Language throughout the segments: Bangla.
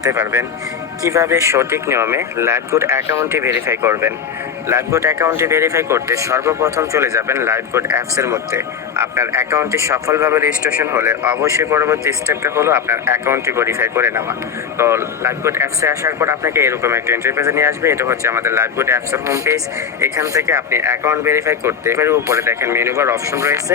জানতে পারবেন কিভাবে সঠিক নিয়মে লাইভগুড অ্যাকাউন্টটি ভেরিফাই করবেন। লাইভগুড অ্যাকাউন্টটি ভেরিফাই করতে সর্বপ্রথম চলে যাবেন লাইভগুড অ্যাপসের মধ্যে। আপনার অ্যাকাউন্টটি সফলভাবে রেজিস্ট্রেশন হলে অবশ্যই পরবর্তী স্টেপটা হলো আপনার অ্যাকাউন্টটি ভেরিফাই করে নেওয়া। তো লাইভগুড অ্যাপসে আসার পর আপনাকে এরকম একটা ইন্টারফেসে নিয়ে আসবে। এটা হচ্ছে আমাদের লাইভগুড অ্যাপসের হোম পেজ। এখান থেকে আপনি অ্যাকাউন্ট ভেরিফাই করতে এবারে উপরে দেখেন মেনু বার অপশন রয়েছে।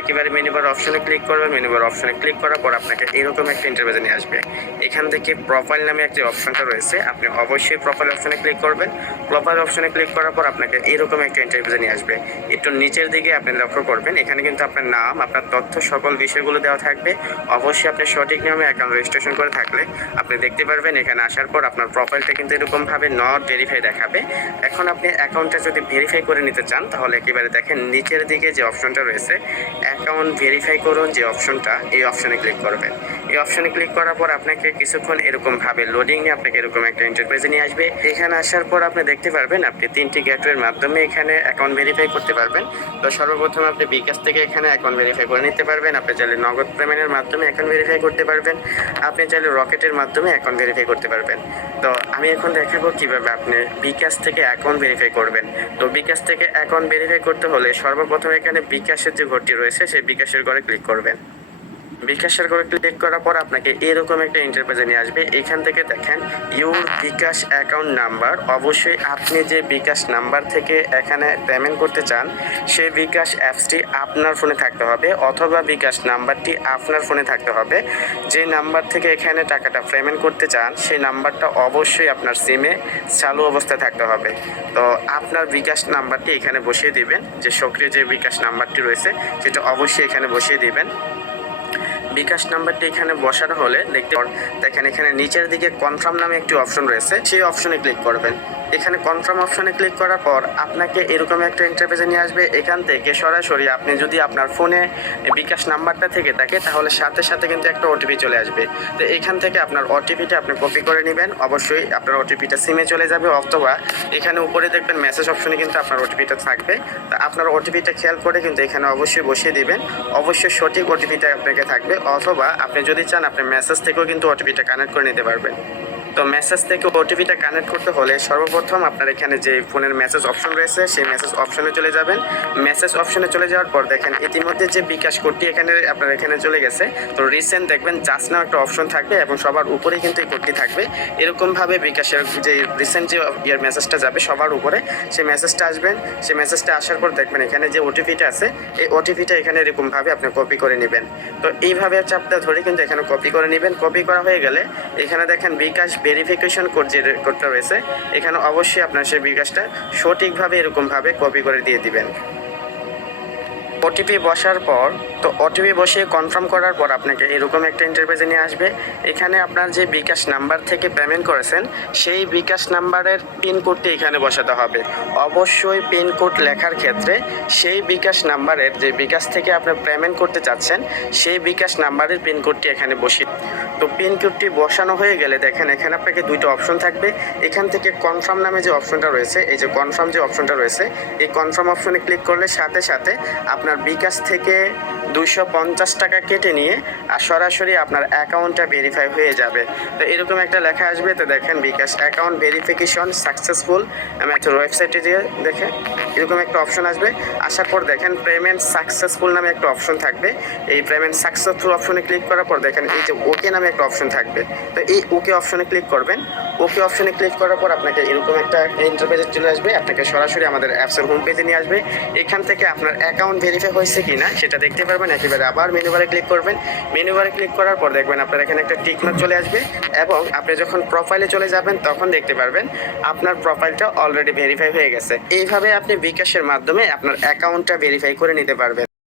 একেবারে মেনু বার অপশনে ক্লিক করবেন। মেনু বার অপশনে ক্লিক করার পর আপনাকে এরকম একটা ইন্টারফেসে নিয়ে আসবে। এখান থেকে প্রোফাইল নামে একটি অপশনটা রয়েছে, আপনি অবশ্যই প্রোফাইল অপশনে ক্লিক করবেন। প্রোফাইল অপশনে ক্লিক করার পর আপনাকে এরকম একটা ইন্টারফেসে নিয়ে আসবে। একটু নিচের দিকে আপনি লক্ষ্য করবেন, এখানে কিন্তু আপনার নাম, আপনার তথ্য, সকল বিষয়গুলো দেওয়া থাকবে। অবশ্যই আপনি সঠিক নিয়মে অ্যাকাউন্ট রেজিস্ট্রেশন করে থাকলে আপনি দেখতে পারবেন এখানে আসার পর আপনার প্রোফাইলটা কিন্তু এরকমভাবে নট ভেরিফাই দেখাবে। এখন আপনি অ্যাকাউন্টটা যদি ভেরিফাই করে নিতে চান তাহলে একেবারে দেখেন নিচের দিকে যে অপশনটা রয়েছে অ্যাকাউন্ট ভেরিফাই করুন, যে অপশনটা, এই অপশনে ক্লিক করবেন। এই অপশনে ক্লিক করার পর আপনাকে কিছুক্ষণ এরকমভাবে লোডিং নিয়ে আপনাকে এরকম একটা ইন্টারফেসে নিয়ে আসবে। এখানে আসার পর আপনি দেখতে পারবেন আপনি 3টি গেটওয়ের মাধ্যমে এখানে অ্যাকাউন্ট ভেরিফাই করতে পারবেন। তো সর্বপ্রথম আপনি বিকাশ থেকে এখানে অ্যাকাউন্ট ভেরিফাই করে নিতে পারবেন। আপনি চাইলে নগদ পেমেন্টের মাধ্যমে অ্যাকাউন্ট ভেরিফাই করতে পারবেন। আপনি চাইলে রকেটের মাধ্যমে অ্যাকাউন্ট ভেরিফাই করতে পারবেন। তো আমি এখন দেখাবো কিভাবে আপনি বিকাশ থেকে অ্যাকাউন্ট ভেরিফাই করবেন। তো বিকাশ থেকে অ্যাকাউন্ট ভেরিফাই করতে হলে সর্বপ্রথম এখানে বিকাশের যে ঘরটি রয়েছে সেই বিকাশের ঘরে ক্লিক করবেন। বিকাশের করে ক্লিক করার পর আপনাকে এরকম একটা ইন্টারফেসে নিয়ে আসবে। এখান থেকে দেখেন ইউর বিকাশ অ্যাকাউন্ট নাম্বার। অবশ্যই আপনি যে বিকাশ নাম্বার থেকে এখানে পেমেন্ট করতে চান সেই বিকাশ অ্যাপসটি আপনার ফোনে থাকতে হবে, অথবা বিকাশ নাম্বারটি আপনার ফোনে থাকতে হবে। যে নাম্বার থেকে এখানে টাকাটা পেমেন্ট করতে চান সেই নাম্বারটা অবশ্যই আপনার সিমে চালু অবস্থায় থাকতে হবে। তো আপনার বিকাশ নাম্বারটি এখানে বসিয়ে দিবেন, যে সক্রিয় যে বিকাশ নাম্বারটি রয়েছে সেটা অবশ্যই এখানে বসিয়ে দিবেন। বিকাশ নাম্বারটি এখানে বসানো হলে দেখেন এখানে নিচের দিকে কনফার্ম নামে একটি অপশন রয়েছে, সেই অপশনে ক্লিক করবেন। এখানে কনফার্ম অপশনে ক্লিক করার পর আপনাকে এরকম একটা ইন্টারফেসে নিয়ে আসবে। এখান থেকে সরাসরি আপনি যদি আপনার ফোনে বিকাশ নাম্বারটা থেকে থাকে তাহলে সাথে সাথে কিন্তু একটা ওটিপি চলে আসবে। তো এখান থেকে আপনার ওটিপিটা আপনি কপি করে নেবেন। অবশ্যই আপনার ওটিপিটা সিমে চলে যাবে, অথবা এখানে উপরে দেখবেন মেসেজ অপশনে কিন্তু আপনার ওটিপিটা থাকবে। তো আপনার ওটিপিটা খেয়াল করে কিন্তু এখানে অবশ্যই বসিয়ে দিবেন। অবশ্যই সঠিক ওটিপিটা আপনাকে থাকবে, অথবা আপনি যদি চান আপনি মেসেজ থেকেও কিন্তু ওটিপিটা কানেক্ট করে নিতে পারবেন। তো মেসেজ থেকে ওটিপিটা কানেক্ট করতে হলে সর্বপ্রথম আপনার এখানে যে ফোনের মেসেজ অপশন রয়েছে সেই মেসেজ অপশনে চলে যাবেন। মেসেজ অপশনে চলে যাওয়ার পর দেখেন ইতিমধ্যে যে বিকাশ কোডটি এখানে আপনার এখানে চলে গেছে। তো রিসেন্ট দেখবেন জাস্ট নাও একটা অপশন থাকবে এবং সবার উপরেই কিন্তু এই কোডটি থাকবে। এরকমভাবে বিকাশের যে রিসেন্ট যে ইয়ার মেসেজটা যাবে সবার উপরে সেই মেসেজটা আসবেন। সেই মেসেজটা আসার পর দেখবেন এখানে যে ওটিপিটা আছে এই ওটিপিটা এখানে এরকমভাবে আপনি কপি করে নেবেন। তো এইভাবে চাপটা ধরে কিন্তু এখানে কপি করে নেবেন। কপি করা হয়ে গেলে এখানে দেখেন বিকাশ ভেরিফিকেশন কোড যে কোডটা রয়েছে এখানে অবশ্যই আপনার সেই বিকাশটা সঠিকভাবে এরকমভাবে কপি করে দিয়ে দিবেন। ওটিপি বসার পর তো ওটিপি বসিয়ে কনফার্ম করার পর আপনাকে এরকম একটা ইন্টারফেসে নিয়ে আসবে। এখানে আপনার যে বিকাশ নাম্বার থেকে পেমেন্ট করেছেন সেই বিকাশ নাম্বারের পিনকোডটি এখানে বসাতে হবে। অবশ্যই পিনকোড লেখার ক্ষেত্রে সেই বিকাশ নাম্বারের যে বিকাশ থেকে আপনি পেমেন্ট করতে চাচ্ছেন সেই বিকাশ নাম্বারের পিনকোডটি এখানে বসিয়ে, তো পিনকোডটি বসানো হয়ে গেলে দেখেন এখানে আপনাকে দুইটা অপশন থাকবে। এখান থেকে কনফার্ম নামে যে অপশনটা রয়েছে, এই যে কনফার্ম যে অপশনটা রয়েছে এই কনফার্ম অপশনে ক্লিক করলে সাথে সাথে আপনার বিকাশ থেকে 250 টাকা কেটে নিয়ে আর সরাসরি আপনার অ্যাকাউন্টটা ভেরিফাই হয়ে যাবে। তো এরকম একটা লেখা আসবে। তো দেখেন বিকাশ অ্যাকাউন্ট ভেরিফিকেশন সাকসেসফুল, আমি একটা ওয়েবসাইটে দিয়ে দেখেন এরকম একটা অপশন আসবে। আসার পর দেখেন পেমেন্ট সাকসেসফুল নামে একটা অপশন থাকবে। এই পেমেন্ট সাকসেসফুল অপশনে ক্লিক করার পর দেখেন এই যে ওকে নামে একটা অপশন থাকবে। তো এই ওকে অপশনে ক্লিক করবেন। ওকে অপশনে ক্লিক করার পর আপনাকে এরকম একটা ইন্টারফেসে চলে আসবে। আপনাকে সরাসরি আমাদের অ্যাপসের হোম পেজে নিয়ে আসবে। এখান থেকে আপনার অ্যাকাউন্ট ভেরিফাই হয়েছে কিনা সেটা দেখতে পারবেন। একেবারে আবার মেনু বারে ক্লিক করবেন। মেনু বারে ক্লিক করার পর দেখবেন আপনার এখানে একটা টিক মার্ক চলে আসবে এবং আপনি যখন প্রোফাইলে চলে যাবেন তখন দেখতে পারবেন আপনার প্রোফাইলটা অলরেডি ভেরিফাই হয়ে গেছে। এইভাবে আপনি বিকাশের মাধ্যমে আপনার অ্যাকাউন্টটা ভেরিফাই করে নিতে পারবেন।